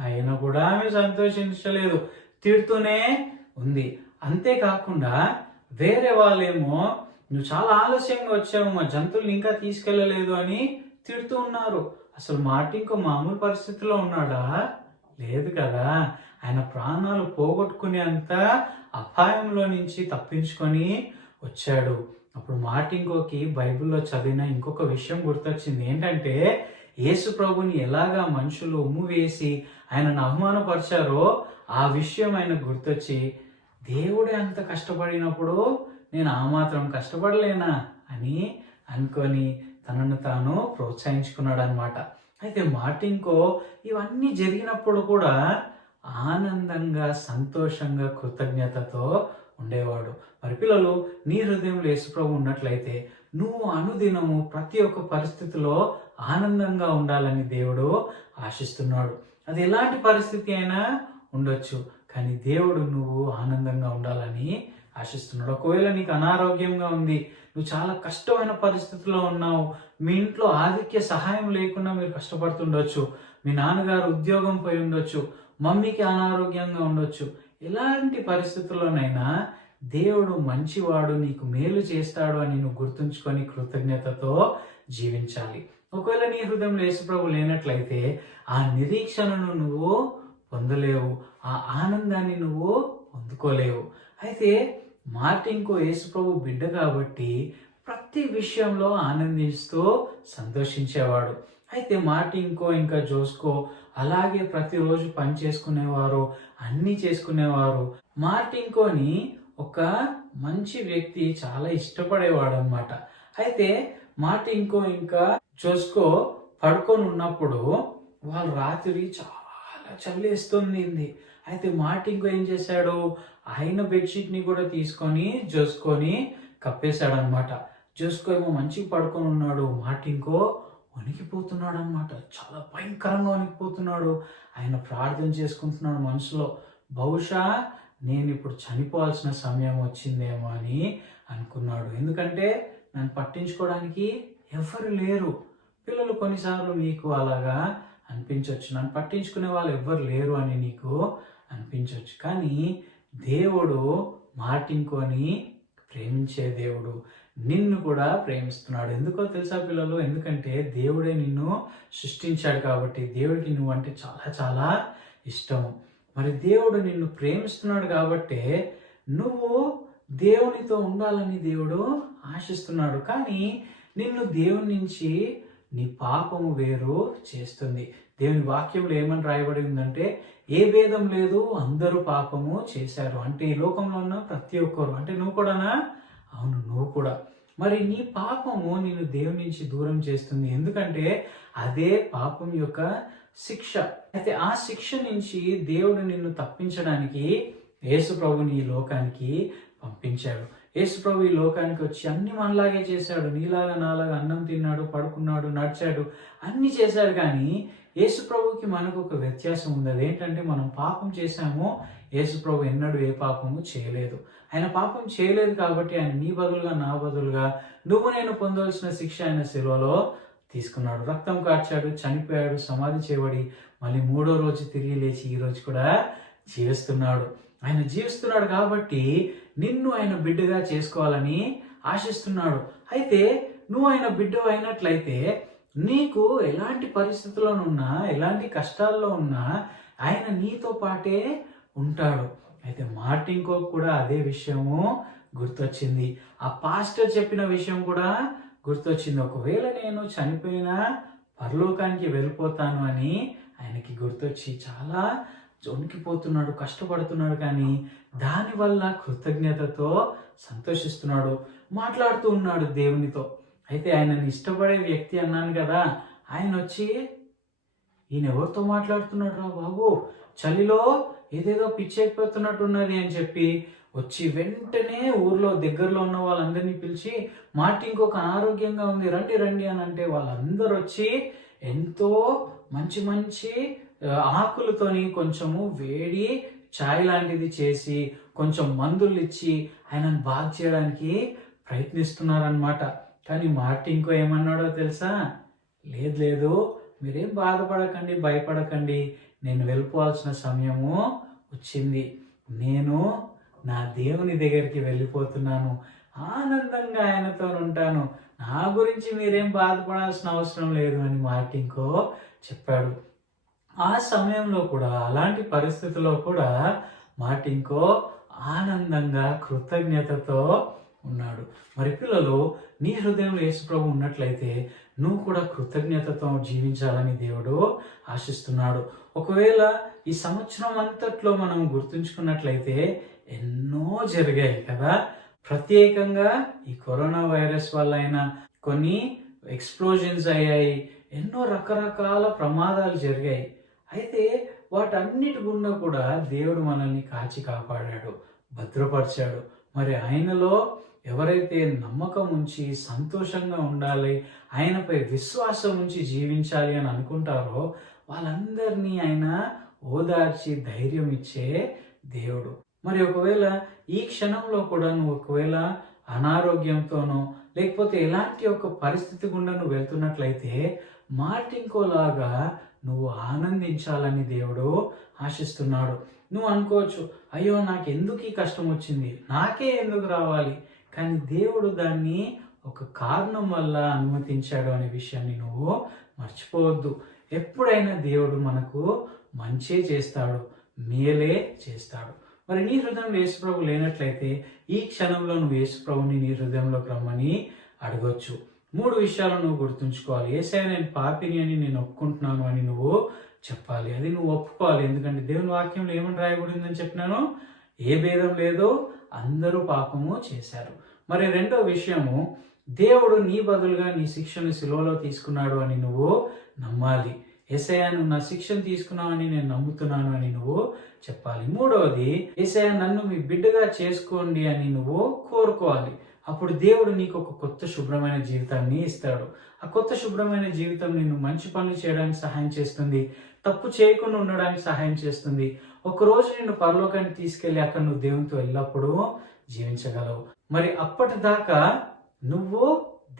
ఆయన కూడా ఆమె సంతోషించలేదు, తిడుతూనే ఉంది. అంతేకాకుండా వేరే వాళ్ళేమో నువ్వు చాలా ఆలస్యంగా వచ్చావు, మా జంతువుల్ని ఇంకా తీసుకెళ్ళలేదు అని తిడుతూ ఉన్నారు. అసలు మార్టిన్కో మామూలు పరిస్థితిలో ఉన్నాడా? లేదు కదా. ఆయన ప్రాణాలు పోగొట్టుకునే అంత అపాయంలో నుంచి తప్పించుకొని వచ్చాడు. అప్పుడు మార్టిన్కోకి బైబిల్లో చదివిన ఇంకొక విషయం గుర్తొచ్చింది. ఏంటంటే యేసు ప్రభుని ఎలాగా మనుషులు ఉమ్ము వేసి ఆయనను అవమానపరిచారో ఆ విషయం ఆయన గుర్తొచ్చి, దేవుడే అంత కష్టపడినప్పుడు నేను ఆ మాత్రం కష్టపడలేనా అని అనుకొని తనను తాను ప్రోత్సహించుకున్నాడు అనమాట. అయితే మార్టిన్కో ఇవన్నీ జరిగినప్పుడు కూడా ఆనందంగా, సంతోషంగా, కృతజ్ఞతతో ఉండేవాడు. మరి పిల్లలు, నీ హృదయంలో యేసుప్రభు ఉన్నట్లయితే నువ్వు అనుదినము ప్రతి ఒక్క పరిస్థితిలో ఆనందంగా ఉండాలని దేవుడు ఆశిస్తున్నాడు. అది ఎలాంటి పరిస్థితి అయినా ఉండొచ్చు, కానీ దేవుడు నువ్వు ఆనందంగా ఉండాలని ఆశిస్తున్నాడు. ఒకవేళ నీకు అనారోగ్యంగా ఉంది, నువ్వు చాలా కష్టమైన పరిస్థితిలో ఉన్నావు, మీ ఇంట్లో ఆధిక్య సహాయం లేకుండా మీరు కష్టపడుతుండొచ్చు, మీ నాన్నగారు ఉద్యోగం పోయి ఉండొచ్చు, మమ్మీకి అనారోగ్యంగా ఉండొచ్చు, ఎలాంటి పరిస్థితుల్లోనైనా దేవుడు మంచివాడు, నీకు మేలు చేస్తాడు అని నువ్వు గుర్తుంచుకొని కృతజ్ఞతతో జీవించాలి. ఒకవేళ నీ హృదయంలో యేసుప్రభు లేనట్లయితే ఆ నిరీక్షణను నువ్వు పొందలేవు, ఆ ఆనందాన్ని నువ్వు పొందుకోలేవు. అయితే మార్టిన్కో యేసుప్రభు బిడ్డ కాబట్టి ప్రతి విషయంలో ఆనందిస్తూ సంతోషించేవాడు. అయితే మార్టిన్కో ఇంకా జోస్కో అలాగే ప్రతిరోజు పని చేసుకునేవారు, అన్నీ చేసుకునేవారు. మార్టిన్కోని ఒక మంచి వ్యక్తి చాలా ఇష్టపడేవాడు అనమాట. అయితే మార్టిన్కో ఇంకా జోస్కో పడుకొని ఉన్నప్పుడు వాళ్ళు రాత్రి చాలా చల్లేస్తుంది. అయితే మార్టిన్కో ఏం చేశాడు, ఆయన బెడ్షీట్ని కూడా తీసుకొని జోస్కోని కప్పేశాడు అనమాట. జోస్కో ఏమో మంచిగా పడుకొని ఉన్నాడు, మార్టిన్కో వణికిపోతున్నాడు అనమాట. చాలా భయంకరంగా వణికిపోతున్నాడు. ఆయన ప్రార్థన చేసుకుంటున్నాడు మనసులో, బహుశా నేను ఇప్పుడు చనిపోవాల్సిన సమయం వచ్చిందేమో అని అనుకున్నాడు. ఎందుకంటే నన్ను పట్టించుకోవడానికి ఎవరు లేరు. పిల్లలు, కొన్నిసార్లు మీకు అలాగా అనిపించవచ్చు, నన్ను పట్టించుకునే వాళ్ళు ఎవ్వరు లేరు అని నీకు అనిపించవచ్చు. కానీ దేవుడు మార్టిన్కోని ప్రేమించే దేవుడు, నిన్ను కూడా ప్రేమిస్తున్నాడు. ఎందుకో తెలుసా పిల్లలు? ఎందుకంటే దేవుడే నిన్ను సృష్టించాడు కాబట్టి, దేవుడికి నువ్వు అంటే చాలా చాలా ఇష్టము. మరి దేవుడు నిన్ను ప్రేమిస్తున్నాడు కాబట్టి నువ్వు దేవునితో ఉండాలని దేవుడు ఆశిస్తున్నాడు. కానీ నిన్ను దేవుని నుంచి నీ పాపము వేరు చేస్తుంది. దేవుని వాక్యంలో ఏమని రాయబడి ఉందంటే, ఏ భేదం లేదు, అందరూ పాపము చేశారు. అంటే ఈ లోకంలో ఉన్న ప్రతి ఒక్కరు, అంటే నువ్వు కూడానా? అవును, నువ్వు కూడా. మరి నీ పాపము నిన్ను దేవుని నుంచి దూరం చేస్తుంది. ఎందుకంటే అదే పాపం యొక్క శిక్ష. అయితే ఆ శిక్ష నుంచి దేవుడు నిన్ను తప్పించడానికి యేసు ప్రభుని ఈ లోకానికి పంపించాడు. యేసు ప్రభు ఈ లోకానికి వచ్చి అన్ని మనలాగే చేశాడు. నీలాగా నాలాగా అన్నం తిన్నాడు, పడుకున్నాడు, నడిచాడు, అన్ని చేశాడు. కానీ యేసు ప్రభుకి మనకు ఒక వ్యత్యాసం ఉంది. అదేంటంటే మనం పాపం చేశాము, యేసు ప్రభు ఎన్నడూ ఏ పాపము చేయలేదు. ఆయన పాపం చేయలేదు కాబట్టి ఆయన నీ బదులుగా నా బదులుగా నువ్వు నేను పొందవలసిన శిక్ష ఆయన శిలువలో తీసుకున్నాడు. రక్తం కార్చాడు, చనిపోయాడు, సమాధి చేయబడి మళ్ళీ 3వ రోజు తిరిగి లేచి ఈ రోజు కూడా జీవిస్తున్నాడు. ఆయన జీవిస్తున్నాడు కాబట్టి నిన్ను ఆయన బిడ్డగా చేసుకోవాలని ఆశిస్తున్నాడు. అయితే నువ్వు ఆయన బిడ్డ అయినట్లయితే నీకు ఎలాంటి పరిస్థితుల్లోనున్నా, ఎలాంటి కష్టాల్లో ఉన్నా ఆయన నీతో పాటే ఉంటాడు. అయితే మార్టిన్ కోక్ కూడా అదే విషయము గుర్తొచ్చింది. ఆ పాస్టర్ చెప్పిన విషయం కూడా గుర్తొచ్చింది. ఒకవేళ నేను చనిపోయినా పరలోకానికి వెళ్ళిపోతాను అని ఆయనకి గుర్తొచ్చి చాలా వణికిపోతున్నాడు, కష్టపడుతున్నాడు. కానీ దానివల్ల కృతజ్ఞతతో సంతోషిస్తున్నాడు, మాట్లాడుతూ ఉన్నాడు దేవునితో. అయితే ఆయనని ఇష్టపడే వ్యక్తి అన్నాను కదా, ఆయన వచ్చి ఈయన ఎవరితో మాట్లాడుతున్నాడు రా బాబు, చలిలో ఏదేదో పిచ్చెక్కిపోతున్నట్టున్నది అని చెప్పి వచ్చి వెంటనే ఊర్లో దగ్గరలో ఉన్న వాళ్ళందరినీ పిలిచి మార్టిన్కి ఒక అనారోగ్యంగా ఉంది, రండి రండి అని అంటే వాళ్ళందరూ వచ్చి ఎంతో మంచి మంచి ఆకులతోని కొంచెము వేడి చాయ్ లాంటిది చేసి కొంచెం మందులు ఇచ్చి ఆయనను బాగు చేయడానికి ప్రయత్నిస్తున్నారనమాట. కానీ మార్టిన్కో ఏమన్నాడో తెలుసా? లేదు లేదు, మీరేం బాధపడకండి, భయపడకండి, నేను వెళ్ళిపోవాల్సిన సమయము వచ్చింది, నేను నా దేవుని దగ్గరికి వెళ్ళిపోతున్నాను, ఆనందంగా ఆయనతో ఉంటాను, నా గురించి మీరేం బాధపడాల్సిన అవసరం లేదు అని మార్టిన్కో చెప్పాడు. ఆ సమయంలో కూడా, అలాంటి పరిస్థితుల్లో కూడా మార్టిన్కో ఆనందంగా కృతజ్ఞతతో ఉన్నాడు. మరి పిల్లలు, నీ హృదయంలో యేసు ప్రభు ఉన్నట్లయితే నువ్వు కూడా కృతజ్ఞతతో జీవించాలని దేవుడు ఆశిస్తున్నాడు. ఒకవేళ ఈ సంవత్సరం అంతట్లో మనం గుర్తుంచుకున్నట్లయితే ఎన్నో జరిగాయి కదా. ప్రత్యేకంగా ఈ కరోనా వైరస్ వల్ల అయినా కొన్ని ఎక్స్ప్లోజన్స్ అయ్యాయి, ఎన్నో రకరకాల ప్రమాదాలు జరిగాయి. అయితే వాటన్నిటి గుండా కూడా దేవుడు మనల్ని కాచి కాపాడాడు, భద్రపరిచాడు. మరి ఆయనలో ఎవరైతే నమ్మకం ఉంచి సంతోషంగా ఉండాలి, ఆయనపై విశ్వాసం ఉంచి జీవించాలి అని అనుకుంటారో వాళ్ళందరినీ ఆయన ఓదార్చి ధైర్యం ఇచ్చే దేవుడు. మరి ఒకవేళ ఈ క్షణంలో కూడా నువ్వు ఒకవేళ అనారోగ్యంతోనో లేకపోతే ఎలాంటి ఒక పరిస్థితి గుండా నువ్వు వెళ్తున్నట్లయితే మార్టిన్కోలాగా నువ్వు ఆనందించాలని దేవుడు ఆశిస్తున్నాడు. నువ్వు అనుకోవచ్చు, అయ్యో నాకు ఎందుకు ఈ కష్టం వచ్చింది, నాకే ఎందుకు రావాలి, కానీ దేవుడు దాన్ని ఒక కారణం వల్ల అనుమతించాడు అనే విషయాన్ని నువ్వు మర్చిపోవద్దు. ఎప్పుడైనా దేవుడు మనకు మంచే చేస్తాడు, మేలే చేస్తాడు. మరి నీ హృదయంలో యేసుప్రభు లేనట్లయితే ఈ క్షణంలో నువ్వు యేసుప్రభుని నీ హృదయంలోకి రమ్మని అడగొచ్చు. 3 విషయాలు నువ్వు గుర్తుంచుకోవాలి. యేసయ్య నేను పాపిని అని నేను ఒప్పుకుంటున్నాను అని నువ్వు చెప్పాలి. అది నువ్వు ఒప్పుకోవాలి. ఎందుకంటే దేవుని వాక్యంలో ఏమని రాయబడిందని చెప్పినాను? ఏ భేదం లేదో, అందరూ పాపము చేశారు. మరి 2వ విషయము, దేవుడు నీ బదులుగా నీ శిక్షను సిలువలో తీసుకున్నాడు అని నువ్వు నమ్మాలి. యేసయ్య నువ్వు నా శిక్షను తీసుకున్నావని నేను నమ్ముతున్నాను అని నువ్వు చెప్పాలి. 3వది, యేసయ్య నన్ను మీ బిడ్డగా చేసుకోండి అని నువ్వు కోరుకోవాలి. అప్పుడు దేవుడు నీకు ఒక కొత్త శుభ్రమైన జీవితాన్ని ఇస్తాడు. ఆ కొత్త శుభ్రమైన జీవితం నిన్ను మంచి పనులు చేయడానికి సహాయం చేస్తుంది, తప్పు చేయకుండా ఉండడానికి సహాయం చేస్తుంది. ఒకరోజు నిన్ను పరలోకానికి తీసుకెళ్లి అక్కడ నువ్వు దేవునితో ఎల్లప్పుడూ జీవించగలవు. మరి అప్పటిదాకా నువ్వు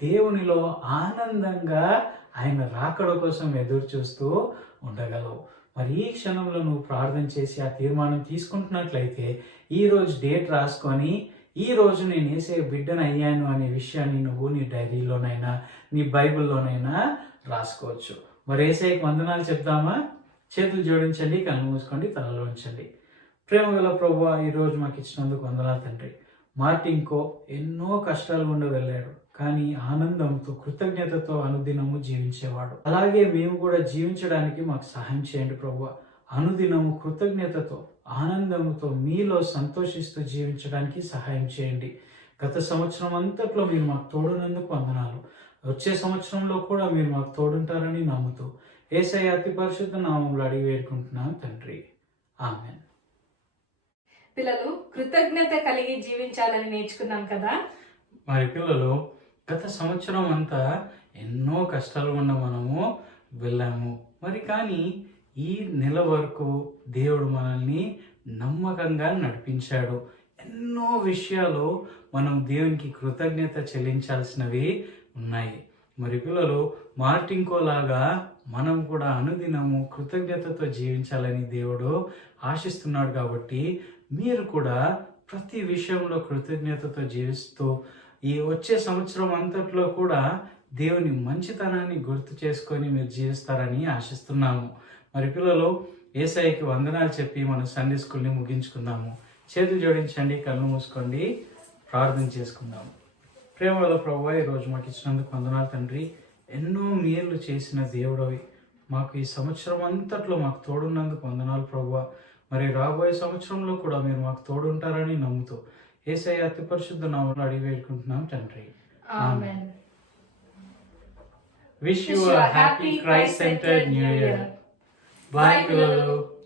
దేవునిలో ఆనందంగా ఆయన రాకడ కోసం ఎదురు చూస్తూ ఉండగలవు. మరి ఈ క్షణంలో నువ్వు ప్రార్థన చేసి ఆ తీర్మానం తీసుకుంటున్నట్లయితే ఈ రోజు డేట్ రాసుకొని, ఈ రోజు నేను యేసయ్య బిడ్డను అయ్యాను అనే విషయాన్ని నువ్వు నీ డైరీలోనైనా నీ బైబిల్లోనైనా రాసుకోవచ్చు. మరి యేసయ్యకి వందనాలు చెప్దామా? చేతులు జోడించండి, కళ్ళు మూసుకోండి, తలలో ఉంచండి. ప్రేమ గల ప్రభువా, ఈరోజు మాకు ఇచ్చినందుకు వందనాలు తండ్రి. మార్టిన్కో ఎన్నో కష్టాలు గుండా వెళ్ళాడు, కానీ ఆనందంతో కృతజ్ఞతతో అనుదినము జీవించేవాడు. అలాగే మేము కూడా జీవించడానికి మాకు సహాయం చేయండి ప్రభువా. అనుదినము కృతజ్ఞతతో ఆనందంతో మీలో సంతోషిస్తూ జీవించడానికి సహాయం చేయండి. గత సంవత్సరం అంతట్లో మీరు మాకు తోడున్నందుకు వందనాలు. వచ్చే సంవత్సరంలో కూడా మీరు మాకు తోడుంటారని నమ్ముతూ యేసయ్య అతి పరిశుద్ధ నామములో అడిగి వేడుకుంటున్నాం తండ్రి, ఆమేన్. పిల్లలు, కృతజ్ఞత కలిగి జీవించాలని నేర్చుకున్నాం కదా. మరి పిల్లలు, గత సంవత్సరం అంతా ఎన్నో కష్టాలు ఉన్న మనము వెళ్ళాము. మరి కానీ ఈ నెల వరకు దేవుడు మనల్ని నమ్మకంగా నడిపించాడు. ఎన్నో విషయాలు మనం దేవునికి కృతజ్ఞత చెల్లించాల్సినవి ఉన్నాయి. మరి పిల్లలు మార్టింకోలాగా మనం కూడా అనుదినము కృతజ్ఞతతో జీవించాలని దేవుడు ఆశిస్తున్నాడు. కాబట్టి మీరు కూడా ప్రతి విషయంలో కృతజ్ఞతతో జీవిస్తూ ఈ వచ్చే సంవత్సరం అంతట్లో కూడా దేవుని మంచితనాన్ని గుర్తు చేసుకొని మీరు జీవిస్తారని ఆశిస్తున్నాము. మరి పిల్లలు యేసయ్యకి వందనాలు చెప్పి మన సండే స్కూల్ని ముగించుకుందాము. చేతులు జోడించండి, కళ్ళు మూసుకోండి, ప్రార్థన చేసుకుందాము. ప్రేమగల ప్రభువా, ఈరోజు మాకు ఇచ్చినందుకు వందనాలు తండ్రి. ఎన్నో మేలు చేసిన దేవుడవి, మాకు ఈ సంవత్సరం అంతట్లో మాకు తోడున్నందుకు వందనాలు ప్రభువా. మరి రాబోయే సంవత్సరంలో కూడా మీరు మాకు తోడుంటారని నమ్ముతూ యేసయ్య అతి పరిశుద్ధ నామములో అడిగి వేడుకుంటున్నాం తండ్రి. ఆమేన్. Wish you a happy Christ-centered New Year. Bye, పిల్లలు.